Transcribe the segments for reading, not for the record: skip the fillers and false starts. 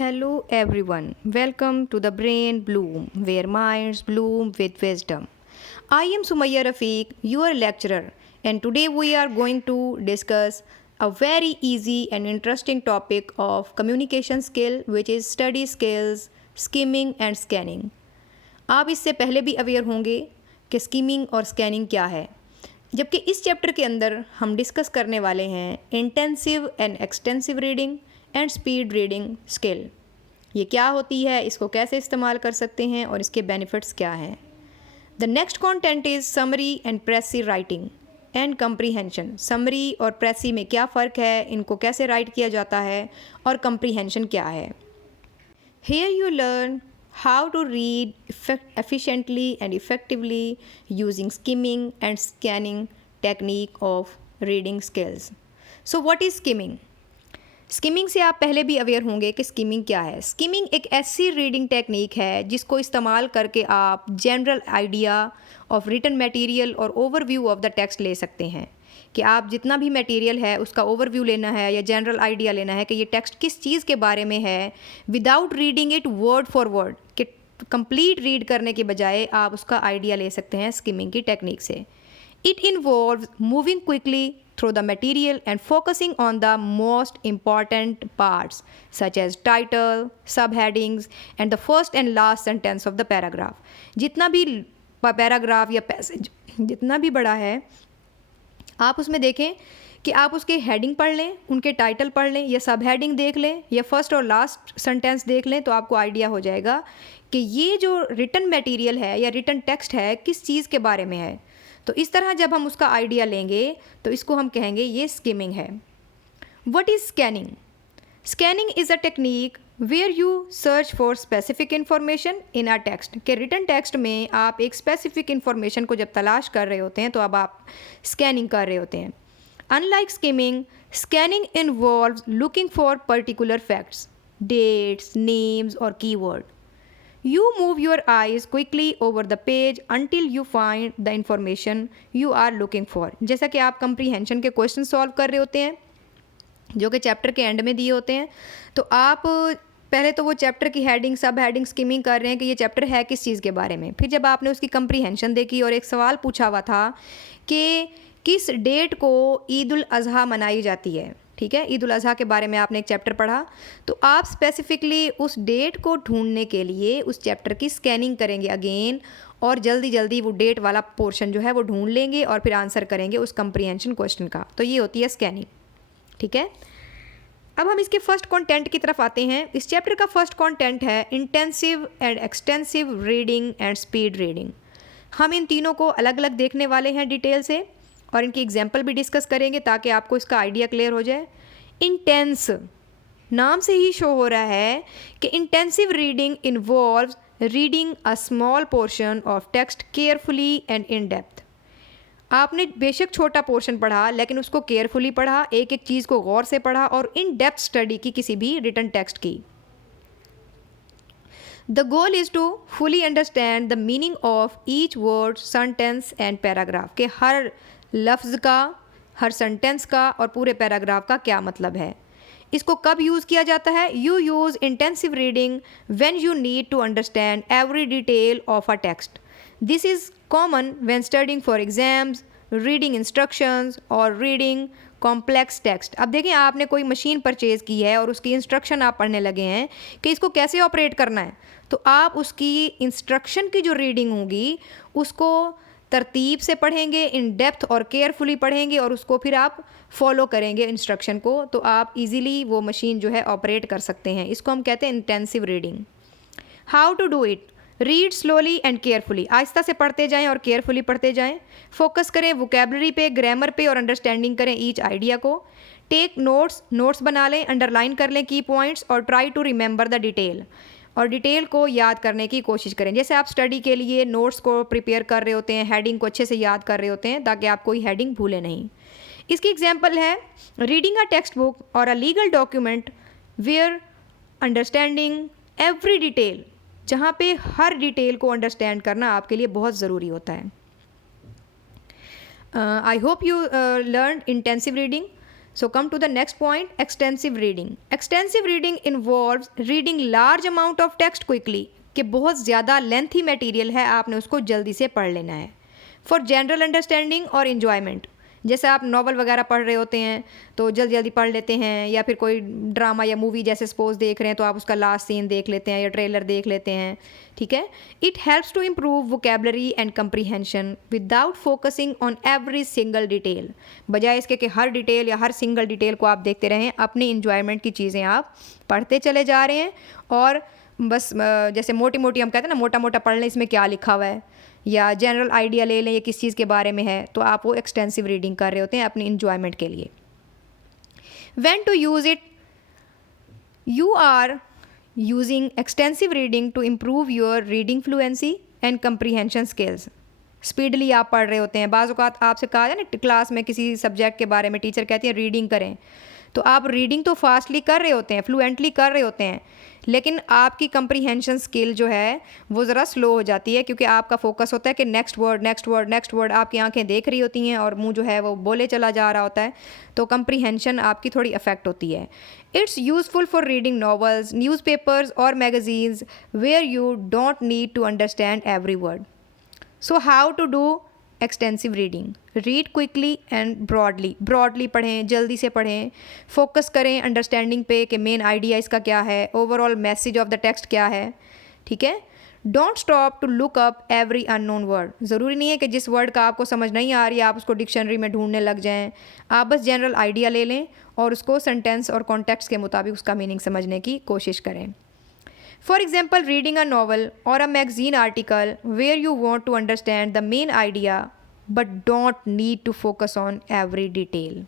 Hello everyone, welcome to the Brain Bloom, where minds bloom with wisdom. I am Sumaya Rafiq, your lecturer, and today we are going to discuss a very easy and interesting topic of communication skill, which is study skills, skimming and scanning. आप इससे पहले भी aware होंगे कि skimming और scanning क्या है, जबकि इस चैप्टर के अंदर हम डिस्कस करने वाले हैं intensive and extensive reading and speed reading skill. ये क्या होती है, इसको कैसे इस्तेमाल कर सकते हैं और इसके बेनिफिट्स क्या हैं। The next content is summary and प्रेसी writing and comprehension. Summary और प्रेसी में क्या फ़र्क है, इनको कैसे राइट किया जाता है और कंप्रीहेंशन क्या है। Here you learn how to read efficiently and effectively using skimming and scanning technique of reading skills. So what is skimming? Skimming से आप पहले भी अवेयर होंगे कि स्किमिंग क्या है। स्किमिंग एक ऐसी रीडिंग टेक्निक है जिसको इस्तेमाल करके आप general idea of written material और ओवरव्यू ऑफ द टेक्स्ट ले सकते हैं कि आप जितना भी मटेरियल है उसका ओवरव्यू लेना है या जनरल आइडिया लेना है कि ये टेक्स्ट किस चीज़ के बारे में है, without reading it word for word, कि कंप्लीट रीड करने के बजाय आप उसका आइडिया ले सकते हैं स्किमिंग की टेक्निक से। It involves moving quickly through the material and focusing on the most important parts such as title, subheadings and the first and last sentence of the paragraph. जितना भी पैराग्राफ या passage जितना भी बड़ा है, आप उसमें देखें कि आप उसके हेडिंग पढ़ लें, उनके टाइटल पढ़ लें या सब हेडिंग देख लें या फर्स्ट और लास्ट सेंटेंस देख लें, तो आपको आइडिया हो जाएगा कि ये जो रिटन मटेरियल है या रिटन टेक्स्ट है किस चीज़ के बारे में है। तो इस तरह जब हम उसका आइडिया लेंगे तो इसको हम कहेंगे ये स्किमिंग है। What is scanning? Scanning is a technique where you search for specific information in a text. के रिटन टेक्स्ट में आप एक स्पेसिफिक इन्फॉर्मेशन को जब तलाश कर रहे होते हैं तो अब आप स्कैनिंग कर रहे होते हैं। Unlike skimming, scanning involves looking for particular facts, dates, names और keyword. You move your eyes quickly over the page until you find the information you are looking for. जैसा कि आप comprehension के क्वेश्चन सॉल्व कर रहे होते हैं जो कि चैप्टर के एंड में दिए होते हैं, तो आप पहले तो वो चैप्टर की हेडिंग, सब हेडिंग स्किमिंग कर रहे हैं कि ये चैप्टर है किस चीज़ के बारे में। फिर जब आपने उसकी कंप्रीहेंशन देखी और एक सवाल पूछा हुआ था कि किस डेट को ईद उल अज़हा मनाई जाती है, ठीक है, ईद उल अज़हा के बारे में आपने एक चैप्टर पढ़ा, तो आप स्पेसिफिकली उस डेट को ढूंढने के लिए उस चैप्टर की स्कैनिंग करेंगे अगेन और जल्दी जल्दी वो डेट वाला पोर्शन जो है वो ढूंढ लेंगे और फिर आंसर करेंगे उस कंप्रीहेंशन क्वेश्चन का। तो ये होती है स्कैनिंग, ठीक है। अब हम इसके फर्स्ट कंटेंट की तरफ आते हैं। इस चैप्टर का फर्स्ट कंटेंट है intensive and extensive reading and speed reading. हम इन तीनों को अलग अलग देखने वाले हैं डिटेल से और इनकी एग्जाम्पल भी डिस्कस करेंगे ताकि आपको इसका आइडिया क्लियर हो जाए। इंटेंस, नाम से ही शो हो रहा है कि intensive reading involves reading a small portion of text carefully and in depth. आपने बेशक छोटा पोर्शन पढ़ा लेकिन उसको केयरफुली पढ़ा, एक एक चीज़ को गौर से पढ़ा और इन डेप्थ स्टडी की किसी भी रिटन टेक्स्ट की। The goal is to fully understand the meaning of each word, sentence and paragraph, के हर लफ्ज़ का, हर सेंटेंस का और पूरे पैराग्राफ का क्या मतलब है। इसको कब यूज़ किया जाता है? You use intensive reading when you need to understand every detail of a text. This is common when studying for exams, reading instructions और रीडिंग कॉम्प्लेक्स टेक्स्ट। अब देखें, आपने कोई मशीन परचेज़ की है और उसकी इंस्ट्रक्शन आप पढ़ने लगे हैं कि इसको कैसे ऑपरेट करना है, तो आप उसकी इंस्ट्रक्शन की जो रीडिंग होगी उसको तरतीब से पढ़ेंगे, इन डेप्थ और केयरफुली पढ़ेंगे और उसको फिर आप फॉलो करेंगे इंस्ट्रक्शन को, तो आप इजीली वो मशीन जो है ऑपरेट कर सकते हैं। इसको हम कहते हैं intensive reading. How to do it? Read slowly and carefully, आहिस्ता से पढ़ते जाएं और केयरफुली पढ़ते जाएं। फोकस करें वोकेबलरी पे, ग्रामर पे और अंडरस्टैंडिंग करें ईच आइडिया को। टेक नोट्स बना लें, अंडरलाइन कर लें की पॉइंट्स और try to remember the detail, और डिटेल को याद करने की कोशिश करें। जैसे आप स्टडी के लिए नोट्स को प्रिपेयर कर रहे होते हैं, हेडिंग को अच्छे से याद कर रहे होते हैं ताकि आप कोई हेडिंग भूलें नहीं। इसकी एग्जांपल है रीडिंग अ टेक्स्ट बुक और a legal document where understanding every detail, जहाँ पे हर डिटेल को अंडरस्टैंड करना आपके लिए बहुत ज़रूरी होता है। I hope you learn intensive reading. So come to the next point, extensive reading. Extensive reading involves reading large amount of text quickly, कि बहुत ज़्यादा लेंथी मटेरियल है, आपने उसको जल्दी से पढ़ लेना है फॉर जनरल अंडरस्टैंडिंग और इन्जॉयमेंट। जैसे आप नॉवल वगैरह पढ़ रहे होते हैं तो जल्दी जल्दी पढ़ लेते हैं, या फिर कोई ड्रामा या मूवी जैसे सपोज देख रहे हैं तो आप उसका लास्ट सीन देख लेते हैं या ट्रेलर देख लेते हैं, ठीक है। It helps to improve vocabulary and comprehension without focusing on every single detail, बजाय इसके कि हर डिटेल या हर सिंगल डिटेल को आप देखते रहें, अपनी इन्जॉयमेंट की चीज़ें आप पढ़ते चले जा रहे हैं और बस जैसे मोटी मोटी हम कहते हैं ना, मोटा मोटा पढ़ लें इसमें क्या लिखा हुआ है, या जनरल आइडिया ले लें ये किस चीज़ के बारे में है, तो आप वो एक्सटेंसिव रीडिंग कर रहे होते हैं अपनी इन्जॉयमेंट के लिए। When to use it, you are using extensive reading to improve your reading fluency and comprehension skills. Speedily आप पढ़ रहे होते हैं, बाज़ औक़ात आपसे कहा जाए ना क्लास में किसी सब्जेक्ट के बारे में टीचर कहती है रीडिंग करें, तो आप रीडिंग तो फास्टली कर रहे होते हैं, फ्लुएंटली कर रहे होते हैं, लेकिन आपकी कंप्रीहेंशन स्किल जो है वो ज़रा स्लो हो जाती है, क्योंकि आपका फोकस होता है कि next word next word next word, आपकी आंखें देख रही होती हैं और मुंह जो है वो बोले चला जा रहा होता है, तो कंप्रीहेंशन आपकी थोड़ी अफेक्ट होती है। It's useful for reading novels, newspapers और magazines where you don't need to understand every word. So how to do extensive reading, read quickly and broadly पढ़ें, जल्दी से पढ़ें, फोकस करें अंडरस्टैंडिंग पे कि मेन आइडिया इसका क्या है, overall message of the text क्या है, ठीक है। Don't stop to look up every unknown word, ज़रूरी नहीं है कि जिस वर्ड का आपको समझ नहीं आ रही है आप उसको डिक्शनरी में ढूंढने लग जाएं, आप बस जनरल आइडिया ले लें और उसको सेंटेंस और कॉन्टेक्स्ट के मुताबिक उसका मीनिंग समझने की कोशिश करें। For example, reading a novel or a magazine article where you want to understand the main idea but don't need to focus on every detail.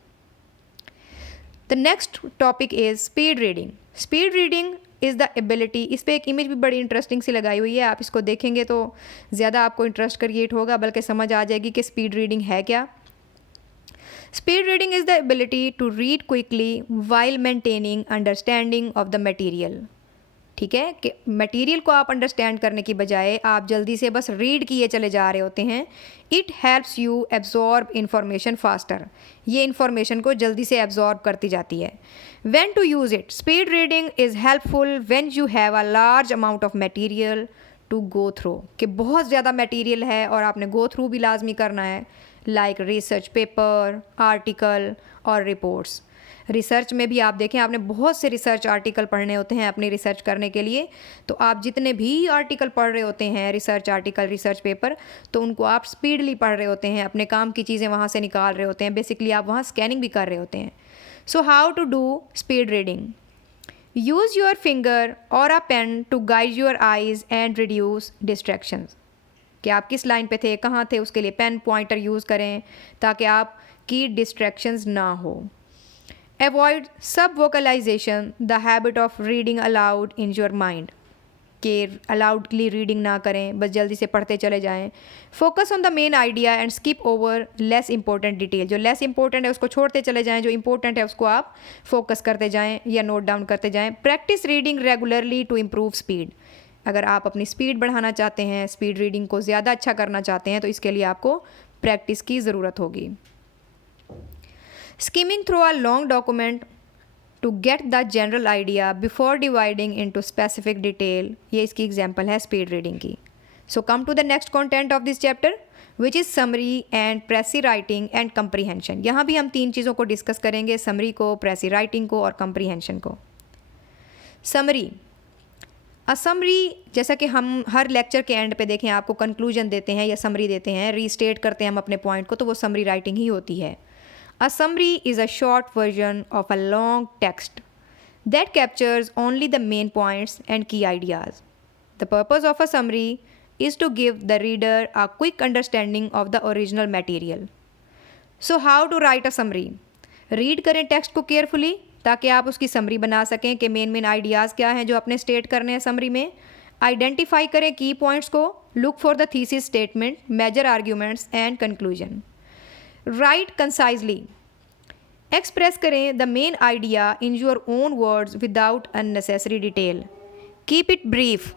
The next topic is speed reading. Speed reading is the ability, इस पर एक image भी बड़ी interesting सी लगाई हुई है, आप इसको देखेंगे तो ज़्यादा आपको इंटरेस्ट क्रिएट होगा, बल्कि समझ आ जाएगी कि स्पीड रीडिंग है क्या। Speed reading is the ability to read quickly while maintaining understanding of the material. ठीक है, कि मटेरियल को आप अंडरस्टैंड करने की बजाय आप जल्दी से बस रीड किए चले जा रहे होते हैं। It helps you absorb information faster, ये इंफॉर्मेशन को जल्दी से एब्जॉर्ब करती जाती है। When to use it, speed reading is helpful when you have a large amount of material to go through, कि बहुत ज़्यादा मटेरियल है और आपने गो थ्रू भी लाजमी करना है, लाइक रिसर्च पेपर, आर्टिकल और रिपोर्ट्स। रिसर्च में भी आप देखें, आपने बहुत से रिसर्च आर्टिकल पढ़ने होते हैं अपनी रिसर्च करने के लिए, तो आप जितने भी आर्टिकल पढ़ रहे होते हैं, रिसर्च आर्टिकल, रिसर्च पेपर, तो उनको आप स्पीडली पढ़ रहे होते हैं, अपने काम की चीज़ें वहाँ से निकाल रहे होते हैं, बेसिकली आप वहाँ स्कैनिंग भी कर रहे होते हैं। So how to do speed reading, use your finger और a pen to guide your eyes and reduce distractions, कि आप किस लाइन पे थे, कहाँ थे, उसके लिए पेन पॉइंटर यूज़ करें ताकि आपकी डिस्ट्रैक्शंस ना हो। Avoid sub-vocalization, the habit of reading aloud in your mind, कि अलाउडली रीडिंग ना करें, बस जल्दी से पढ़ते चले जाएं। Focus on the main idea and skip over less important detail, जो लेस इंपॉर्टेंट है उसको छोड़ते चले जाएं, जो इंपॉर्टेंट है उसको आप फोकस करते जाएं या नोट डाउन करते जाएं। Practise reading regularly to improve speed, अगर आप अपनी स्पीड बढ़ाना चाहते हैं, स्पीड रीडिंग को ज़्यादा अच्छा करना चाहते हैं, तो इसके लिए आपको प्रैक्टिस की ज़रूरत होगी। Skimming through a long document to get the general idea before dividing into specific detail, ये इसकी एग्जाम्पल है स्पीड रीडिंग की। So come to the next content of this chapter, which is summary and precis writing and comprehension. यहाँ भी हम तीन चीज़ों को डिस्कस करेंगे, समरी को, precis writing को और comprehension को। समरी, समरी जैसा कि हम हर लेक्चर के एंड पे देखें आपको कंक्लूजन देते हैं या समरी देते हैं, रीस्टेट करते हैं हम अपने पॉइंट को, तो वो समरी राइटिंग ही होती है। A summary is a short version of a long text that captures only the main points and key ideas. The purpose of a summary is to give the reader a quick understanding of the original material. So how to write a summary? Read करें text को carefully ताकि आप उसकी summary बना सकें कि main ideas क्या हैं जो आपने स्टेट करने हैं समरी में। आइडेंटिफाई करें की पॉइंट्स को, look for the thesis statement, major arguments and conclusion. Write concisely, express करें the main idea in your own words without unnecessary detail. Keep it brief.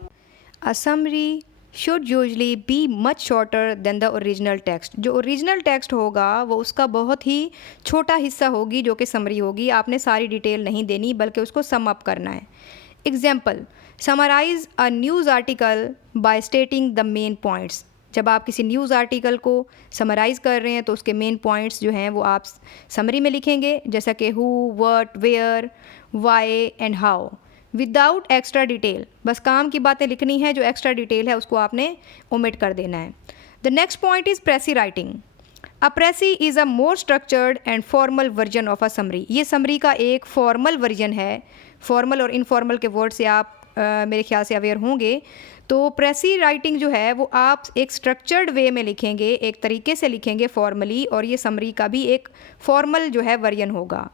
A summary should usually be much shorter than the original text. जो original text होगा वो उसका बहुत ही छोटा हिस्सा होगी जो कि समरी होगी। आपने सारी डिटेल नहीं देनी बल्कि उसको सम अप करना है। Example, summarise a news article by stating the main points. जब आप किसी न्यूज़ आर्टिकल को समराइज़ कर रहे हैं तो उसके मेन पॉइंट्स जो हैं वो आप समरी में लिखेंगे, जैसा कि who, what, where, why and how, without extra detail. बस काम की बातें लिखनी है, जो एक्स्ट्रा डिटेल है उसको आपने ओमिट कर देना है। The next point is precis writing. A precis is a more structured and formal version of a summary. ये समरी का एक फॉर्मल वर्जन है। फॉर्मल और इनफॉर्मल के वर्ड से आप मेरे ख्याल से अवेयर होंगे। तो प्रेसी राइटिंग जो है वो आप एक स्ट्रक्चर्ड वे में लिखेंगे, एक तरीके से लिखेंगे फॉर्मली, और ये समरी का भी एक फॉर्मल जो है वर्जन होगा।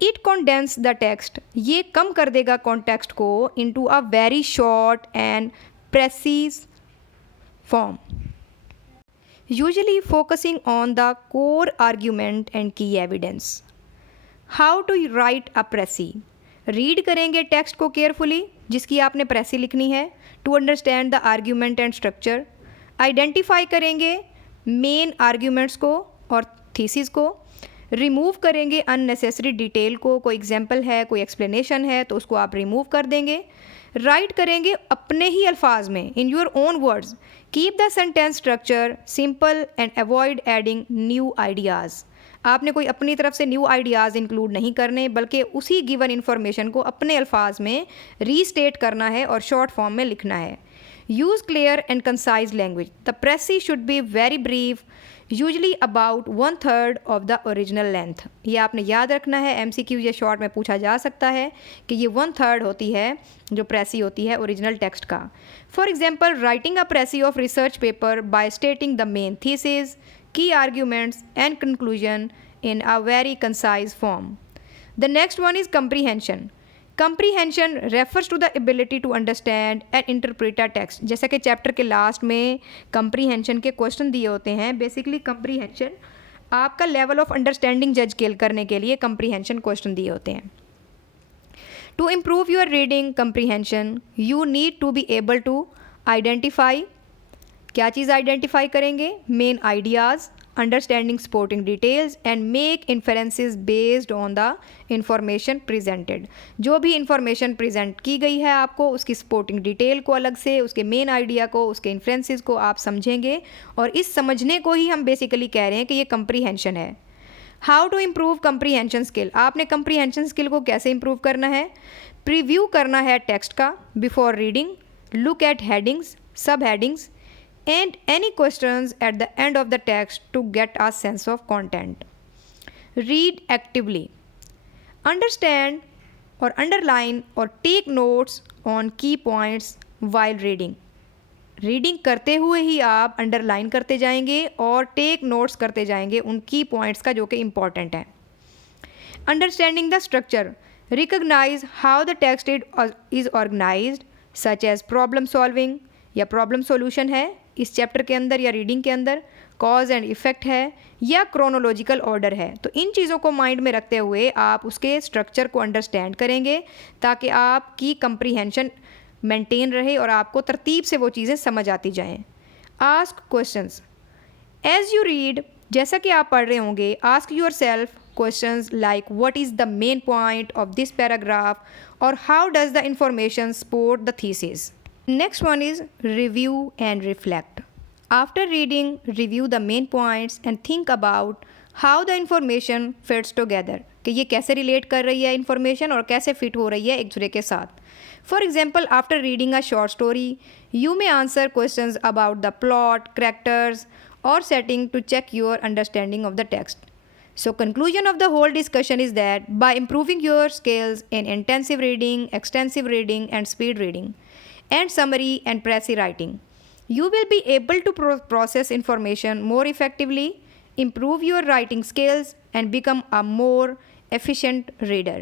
It condense the text. ये कम कर देगा कॉन्टेक्स्ट को into a very short and precise form, usually focusing on the core argument and key evidence. How to write a precis. Read करेंगे टेक्स्ट को केयरफुली जिसकी आपने प्रेसी लिखनी है, to understand the argument and structure. Identify करेंगे main arguments को और thesis को। रिमूव करेंगे अननेसेसरी डिटेल को, कोई एग्जाम्पल है, कोई एक्सप्लेनेशन है तो उसको आप रिमूव कर देंगे। राइट करेंगे अपने ही अल्फाज में, इन your own words. Keep the sentence structure simple and avoid adding new ideas. आपने कोई अपनी तरफ से न्यू आइडियाज़ इंक्लूड नहीं करने, बल्कि उसी गिवन इन्फॉर्मेशन को अपने अल्फाज में रीस्टेट करना है और शॉर्ट फॉर्म में लिखना है। Use clear and concise language. The precis should be very brief, usually about 1/3 of the original length. ये आपने याद रखना है, MCQ ये शॉर्ट में पूछा जा सकता है कि ये 1/3 होती है जो प्रेसी होती है ओरिजिनल टेक्स्ट का। For example, writing a precis of research paper by stating the main thesis, key arguments and conclusion in a very concise form. The next one is comprehension. Comprehension refers to the ability to understand and interpret a text. जैसा कि chapter के last में comprehension के question दिए होते हैं। Basically comprehension आपका level of understanding जज करने के लिए comprehension क्वेश्चन दिए होते हैं। To improve your reading comprehension, you need to be able to identify, क्या चीज़ आइडेंटिफाई करेंगे, main ideas, understanding supporting details and make inferences based on the information presented. जो भी इंफॉर्मेशन प्रेजेंट की गई है आपको, उसकी सपोर्टिंग डिटेल को अलग से, उसके मेन आइडिया को, उसके इन्फ्रेंसेस को आप समझेंगे, और इस समझने को ही हम बेसिकली कह रहे हैं कि ये कंप्रीहेंशन है। How to improve comprehension skill. आपने कंप्रीहेंशन स्किल को कैसे इम्प्रूव करना है, प्रीव्यू करना है टेक्स्ट का before reading, look at headings, सब headings and any questions at the end of the text to get a sense of content. Read actively. Understand or underline or take notes on key points while reading. Reading करते हुए ही आप underline करते जाएंगे और take notes करते जाएंगे उन की पॉइंट्स का जो कि इम्पॉर्टेंट है। Understanding the structure. Recognise how the text is organised, such as problem solving, या प्रॉब्लम सॉल्यूशन है इस चैप्टर के अंदर या रीडिंग के अंदर, कॉज एंड इफ़ेक्ट है, या क्रोनोलॉजिकल ऑर्डर है। तो इन चीज़ों को माइंड में रखते हुए आप उसके स्ट्रक्चर को अंडरस्टैंड करेंगे ताकि आपकी कंप्रीहेंशन मेंटेन रहे और आपको तरतीब से वो चीज़ें समझ आती जाएं। Ask questions as you read. जैसा कि आप पढ़ रहे होंगे, ask yourself questions like what is the main point of this paragraph, और how does the information support the thesis. Next one is review and reflect. After reading, review the main points and think about how the information fits together. कि ये कैसे relate कर रही है information और कैसे fit हो रही है एक दूसरे के साथ। For example, after reading a short story, you may answer questions about the plot, characters और setting to check your understanding of the text. So conclusion of the whole discussion is that by improving your skills in intensive reading, extensive reading and speed reading, and summary and pressy writing, you will be able to process information more effectively, improve your writing skills, and become a more efficient reader.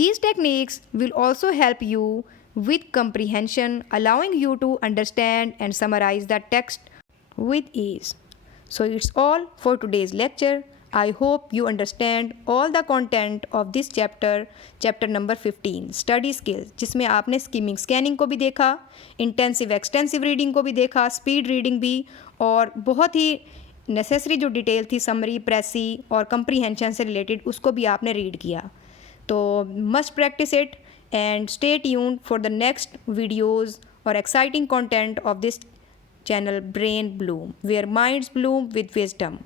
These techniques will also help you with comprehension, allowing you to understand and summarize the text with ease. So it's all for today's lecture. I hope you understand all the content of this chapter number 15, study skills, जिसमें आपने skimming scanning को भी देखा, intensive extensive reading को भी देखा, speed reading भी, और बहुत ही नेसेसरी जो डिटेल थी समरी, प्रेसी और कंप्रीहेंशन से रिलेटेड उसको भी आपने रीड किया. तो must practice it and stay tuned for the next videos or exciting content of this channel Brain Bloom, where minds bloom with wisdom.